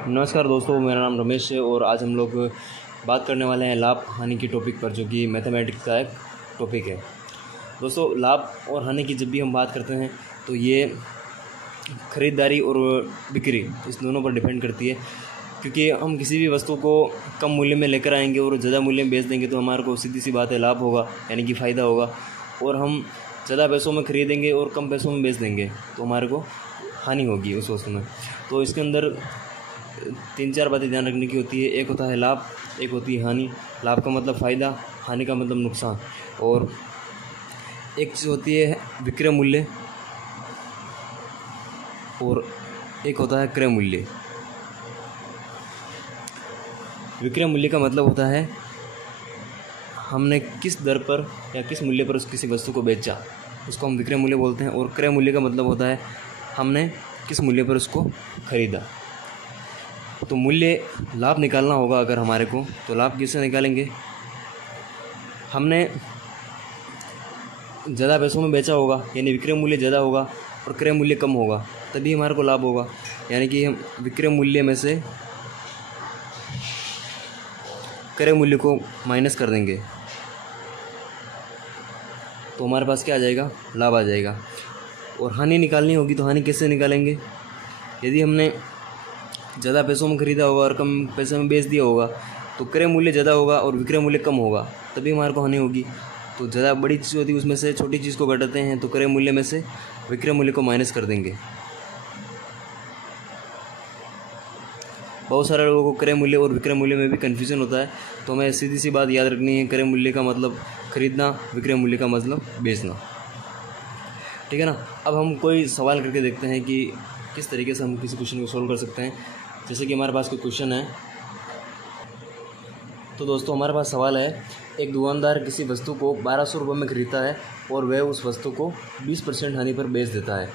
नमस्कार दोस्तों, मेरा नाम रमेश है और आज हम लोग बात करने वाले हैं लाभ हानि की टॉपिक पर, जो कि मैथमेटिक्स का एक टॉपिक है। दोस्तों, लाभ और हानि की जब भी हम बात करते हैं तो ये ख़रीदारी और बिक्री इस दोनों पर डिपेंड करती है, क्योंकि हम किसी भी वस्तु को कम मूल्य में लेकर आएंगे और ज़्यादा मूल्य में बेच देंगे तो हमारे को सीधी सी बात है लाभ होगा, यानी कि फ़ायदा होगा। और हम ज़्यादा पैसों में ख़रीदेंगे और कम पैसों में बेच देंगे तो हमारे को हानि होगी उस वस्तु में। तो इसके अंदर 3-4 बातें ध्यान रखने की होती है। एक होता है लाभ, एक होती है हानि। लाभ का मतलब फ़ायदा, हानि का मतलब नुकसान। और एक चीज़ होती है विक्रय मूल्य और एक होता है क्रय मूल्य। विक्रय मूल्य का मतलब होता है हमने किस दर पर या किस मूल्य पर किसी वस्तु को बेचा, उसको हम विक्रय मूल्य बोलते हैं। और क्रय मूल्य का मतलब होता है हमने किस मूल्य पर उसको खरीदा। तो मूल्य लाभ निकालना होगा अगर हमारे को, तो लाभ किससे निकालेंगे? हमने ज़्यादा पैसों में बेचा होगा, यानी विक्रय मूल्य ज़्यादा होगा और क्रय मूल्य कम होगा, तभी हमारे को लाभ होगा। यानी कि हम विक्रय मूल्य में से क्रय मूल्य को माइनस कर देंगे तो हमारे पास क्या आ जाएगा? लाभ आ जाएगा। और हानि निकालनी होगी तो हानि कैसे निकालेंगे? यदि हमने ज़्यादा पैसों में ख़रीदा होगा और कम पैसे में बेच दिया होगा तो क्रय मूल्य ज़्यादा होगा और विक्रय मूल्य कम होगा, तभी हमारे को हानि होगी। तो ज़्यादा बड़ी चीज़ होती है उसमें से छोटी चीज़ को घटाते हैं, तो क्रय मूल्य में से विक्रय मूल्य को माइनस कर देंगे। बहुत सारे लोगों को क्रय मूल्य और विक्रय मूल्य में भी कन्फ्यूज़न होता है, तो हमें सीधी सी बात याद रखनी है, क्रय मूल्य का मतलब खरीदना, विक्रय मूल्य का मतलब बेचना। ठीक है ना। अब हम कोई सवाल करके देखते हैं कि किस तरीके से हम किसी क्वेश्चन को सोल्व कर सकते हैं। जैसे कि हमारे पास कोई क्वेश्चन है, तो दोस्तों हमारे पास सवाल है, एक दुकानदार किसी वस्तु को 1200 रुपये में खरीदता है और वह उस वस्तु को 20% हानि पर बेच देता है।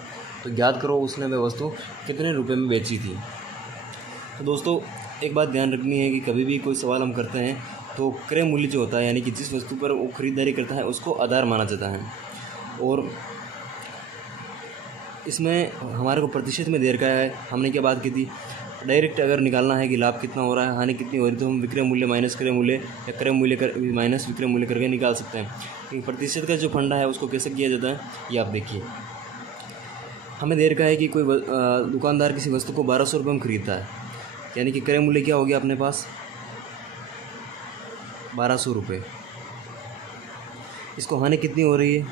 तो ज्ञात करो उसने वह वस्तु कितने रुपये में बेची थी। तो दोस्तों एक बात ध्यान रखनी है कि कभी भी कोई सवाल हम करते हैं तो क्रय मूल्य जो होता है, यानी कि जिस वस्तु पर वो खरीदारी करता है, उसको आधार माना जाता है। और इसमें हमारे को प्रतिशत में दे रखा है। हमने क्या बात की थी, डायरेक्ट अगर निकालना है कि लाभ कितना हो रहा है, हानि कितनी हो रही है, तो हम विक्रय मूल्य माइनस क्रय मूल्य या क्रय मूल्य कर माइनस विक्रय मूल्य करके निकाल सकते हैं। लेकिन प्रतिशत का जो फंडा है उसको कैसे किया जाता है ये आप देखिए। हमें दे रखा है कि कोई दुकानदार किसी वस्तु को 1200 रुपये में खरीदता है, यानी कि क्रय मूल्य क्या हो गया अपने पास? 1200 रुपये। इसको हानि कितनी हो रही है?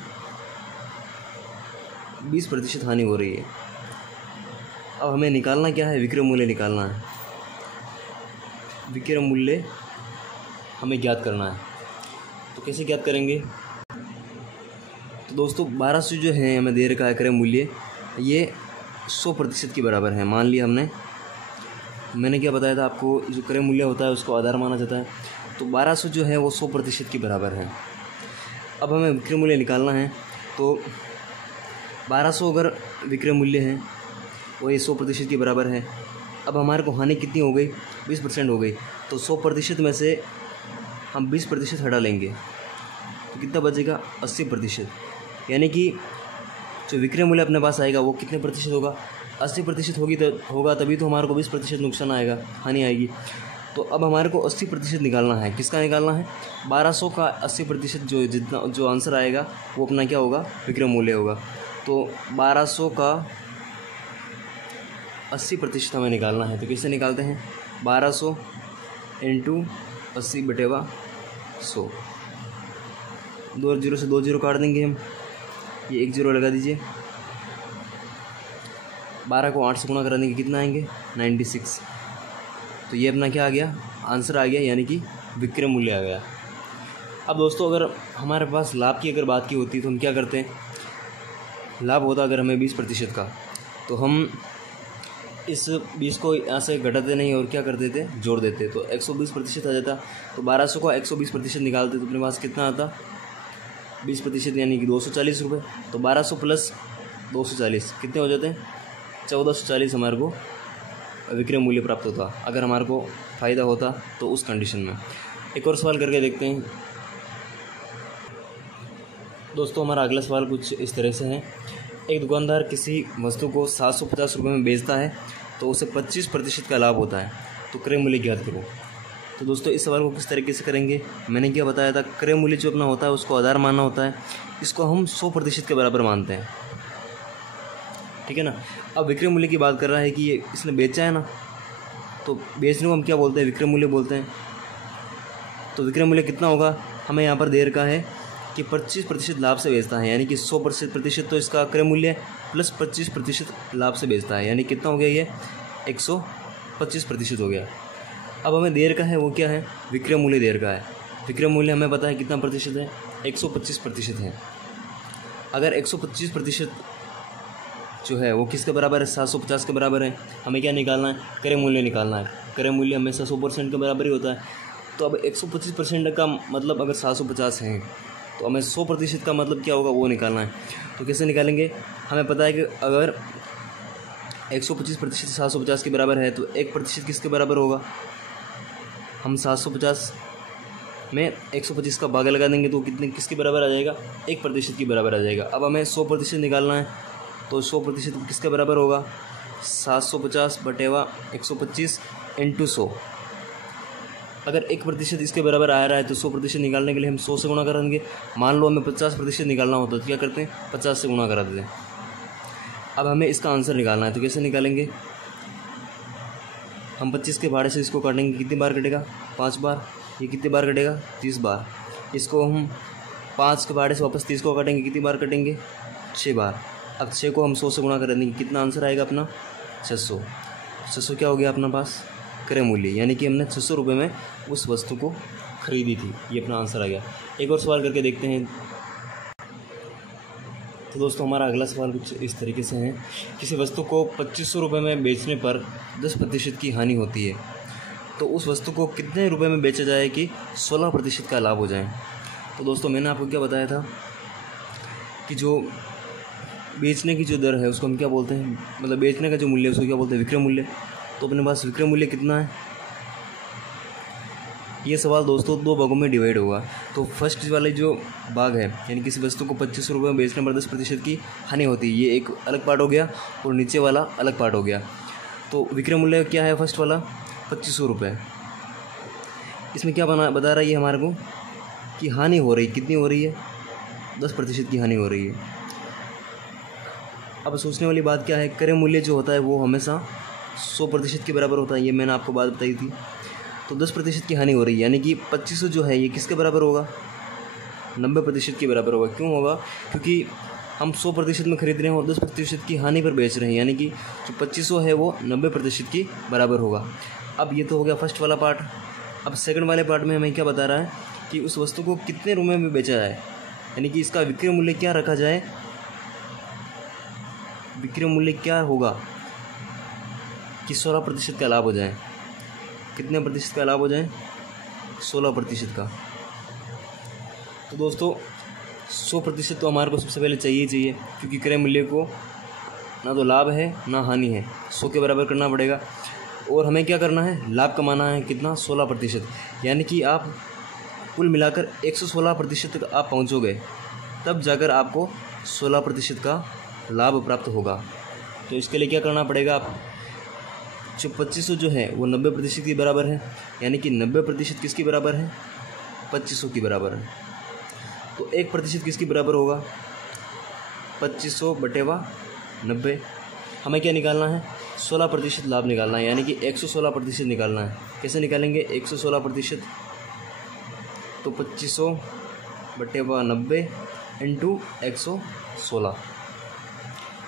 20% हानि हो रही है। अब हमें निकालना क्या है? विक्रय मूल्य निकालना है। विक्रय मूल्य हमें ज्ञात करना है, तो कैसे ज्ञात करेंगे? तो दोस्तों 1200 जो है हमें दे रखा है क्रय मूल्य, ये 100% के बराबर है। मान लिया मैंने क्या बताया था आपको, जो क्रय मूल्य होता है उसको आधार माना जाता है। तो 1200 जो है वो 100% के बराबर है। अब हमें विक्रय मूल्य निकालना है, तो 1200 अगर विक्रय मूल्य है वो ये 100% के बराबर है। अब हमारे को हानि कितनी हो गई? 20% हो गई। तो 100% में से हम 20% हटा लेंगे तो कितना बचेगा? 80%। यानी कि जो विक्रय मूल्य अपने पास आएगा वो कितने प्रतिशत होगा? 80% होगा, तभी तो हमारे को 20% नुकसान आएगा, हानि आएगी। तो अब हमारे को 80% निकालना है। किसका निकालना है? 1200 का 80% जो आंसर आएगा वो अपना क्या होगा? विक्रय मूल्य होगा। तो 1200 का 80% हमें निकालना है। तो कैसे निकालते हैं? 1200 इंटू 80/100। 2 जीरो से 2 जीरो काट देंगे हम, ये 1 जीरो लगा दीजिए। 12 को 8 से गुणा करा देंगे, कितना आएंगे? 96। तो ये अपना क्या आ गया? आंसर आ गया, यानी कि विक्रय मूल्य आ गया। अब दोस्तों अगर हमारे पास लाभ की अगर बात की होती तो हम क्या करते हैं? लाभ होता अगर हमें 20% का, तो हम इस 20 को यहाँ से घटाते नहीं और क्या कर देते? जोड़ देते, तो 120% आ जाता। तो 1200 का 120% निकालते तो अपने पास कितना आता? 20%, यानी कि 240 रुपये। तो 1200 प्लस 240 कितने हो जाते हैं? 1440 हमारे को विक्रय मूल्य प्राप्त होता अगर हमारे को फ़ायदा होता तो उस कंडीशन में। एक और सवाल करके देखते हैं दोस्तों। हमारा अगला सवाल कुछ इस तरह से है, एक दुकानदार किसी वस्तु को 750 रुपये में बेचता है तो उसे 25% का लाभ होता है। तो क्रय मूल्य ज्ञात करो। तो दोस्तों इस सवाल को किस तरीके से करेंगे, मैंने क्या बताया था, क्रय मूल्य जो अपना होता है उसको आधार मानना होता है, इसको हम 100% के बराबर मानते हैं, ठीक है ना। अब विक्रय मूल्य की बात कर रहा है कि ये इसने बेचा है ना, तो बेचने को हम क्या बोलते हैं, विक्रय मूल्य बोलते हैं। तो विक्रय मूल्य कितना होगा, हमें यहाँ पर दे रखा है कि 25% लाभ से बेचता है, यानी कि 100% तो इसका क्रय मूल्य प्लस 25% लाभ से बेचता है, यानी कितना हो गया, ये 125% हो गया। अब हमें दे रखा है वो क्या है, विक्रय मूल्य दे रखा है। विक्रय मूल्य हमें पता है कितना प्रतिशत है, 125% है। अगर 125% जो है वो किसके बराबर है, 750 के बराबर है, हमें क्या निकालना है, क्रय मूल्य निकालना है। क्रय मूल्य हमेशा 100% के बराबर ही होता है। तो अब 125% का मतलब अगर 750 है तो हमें 100% का मतलब क्या होगा वो निकालना है। तो कैसे निकालेंगे, हमें पता है कि अगर 125% 750 के बराबर है तो 1% किसके बराबर होगा, हम 750 में 125 का भागा लगा देंगे तो कितने किसके बराबर आ जाएगा, 1% के बराबर आ जाएगा। अब हमें 100% निकालना है, तो 100% किसके बराबर होगा, 750 बटेवा 125 इंटू 100। अगर 1% इसके बराबर आ रहा है तो 100% निकालने के लिए हम 100 से गुणा करेंगे। मान लो हमें 50% निकालना होता तो क्या करते हैं, 50 से गुणा करा देते हैं। अब हमें इसका आंसर निकालना है, तो कैसे निकालेंगे, हम 25 के भाड़े से इसको काटेंगे, कितनी बार कटेगा, 5 बार। ये कितनी बार कटेगा, 30 बार। इसको हम 5 के भाड़े से वापस 30 को काटेंगे, कितनी बार कटेंगे, 6 बार। अब 6 को हम 100 से गुणा कर देंगे, कितना आंसर आएगा अपना, 600। 600 क्या हो गया अपना पास, क्रय मूल्य, यानी कि हमने 600 रुपये में उस वस्तु को खरीदी थी, ये अपना आंसर आ गया। एक और सवाल करके देखते हैं। तो दोस्तों हमारा अगला सवाल कुछ इस तरीके से है, किसी वस्तु को 2500 रुपये में बेचने पर 10% की हानि होती है, तो उस वस्तु को कितने रुपए में बेचा जाए कि 16% का लाभ हो जाए। तो दोस्तों मैंने आपको क्या बताया था कि जो बेचने की जो दर है उसको हम क्या बोलते हैं, मतलब बेचने का जो मूल्य है उसको क्या बोलते हैं, विक्रय मूल्य। तो अपने पास विक्रय मूल्य कितना है, ये सवाल दोस्तों 2 भागों में डिवाइड होगा। तो फर्स्ट वाले जो भाग है, यानी किसी वस्तु को 2500 रुपये में बेचने पर 10% की हानि होती है, ये एक अलग पार्ट हो गया, और नीचे वाला अलग पार्ट हो गया। तो विक्रय मूल्य क्या है, फर्स्ट वाला 2500 रुपये। इसमें क्या बता रहा है ये हमारे को कि हानि हो रही, कितनी हो रही है, 10% की हानि हो रही है। अब सोचने वाली बात क्या है, क्रय मूल्य जो होता है वो हमेशा 100% के बराबर होता है, ये मैंने आपको बात बताई थी। तो 10% की हानि हो रही है, यानी कि 2500 जो है ये किसके बराबर होगा, 90% के बराबर होगा। क्यों होगा, क्योंकि हम 100% में खरीद रहे हैं और 10% की हानि पर बेच रहे हैं, यानी कि जो 2500 है वो 90% की बराबर होगा। अब ये तो हो गया फर्स्ट वाला पार्ट। अब सेकंड वाले पार्ट में हमें क्या बता रहा है कि उस वस्तु को कितने रुपये में बेचा जाए, यानी कि इसका विक्रय मूल्य क्या रखा जाए, विक्रय मूल्य क्या होगा कि 16% का लाभ हो जाए। कितने प्रतिशत का लाभ हो जाए, 16% का। तो दोस्तों 100% तो हमारे को सबसे पहले चाहिए, क्योंकि क्रय मूल्य को ना तो लाभ है ना हानि है, 100 के बराबर करना पड़ेगा। और हमें क्या करना है, लाभ कमाना है, कितना, 16%, यानी कि आप कुल मिलाकर 116% तक आप पहुँचोगे, तब जाकर आपको 16% का लाभ प्राप्त होगा। तो इसके लिए क्या करना पड़ेगा, आप जो 2500 जो है वो 90% के बराबर है, यानी कि 90% किसके बराबर है, 2500 की बराबर है। तो 1% किसके बराबर होगा, 2500 बटेवा 90। हमें क्या निकालना है, 16% लाभ निकालना है, यानी कि 116% निकालना है। कैसे निकालेंगे, 116%, तो 2500 बटेवा 90 इंटू 116।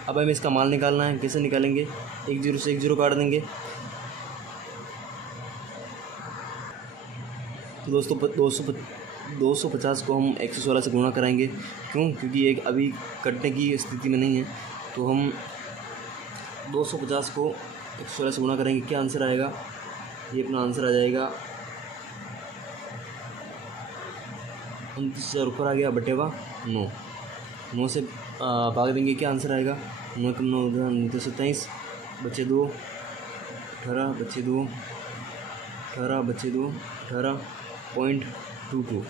अब हमें इसका मान निकालना है, कैसे निकालेंगे, 1 0 से 1 0 काट देंगे। तो दोस्तों 250 को हम 116 से गुणा कराएंगे। क्यों, क्योंकि एक अभी कटने की स्थिति में नहीं है, तो हम 250 को 116 से गुणा करेंगे। क्या आंसर आएगा, ये अपना आंसर आ जाएगा 29,000 ऊपर आ गया बटेवा 9। 9 से भाग देंगे, क्या आंसर आएगा, 9 कम 9 27, बचे 2, 18 बचे 2, 18 बचे 2, 18.22,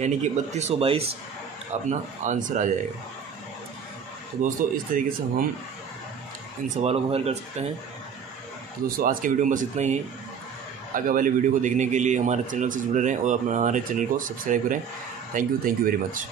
यानी कि 3222 अपना आंसर आ जाएगा। तो दोस्तों इस तरीके से हम इन सवालों को हल कर सकते हैं। तो दोस्तों आज के वीडियो में बस इतना ही है। आगे वाले वीडियो को देखने के लिए हमारे चैनल से जुड़े रहें और अपना हमारे चैनल को सब्सक्राइब करें। Thank you very much.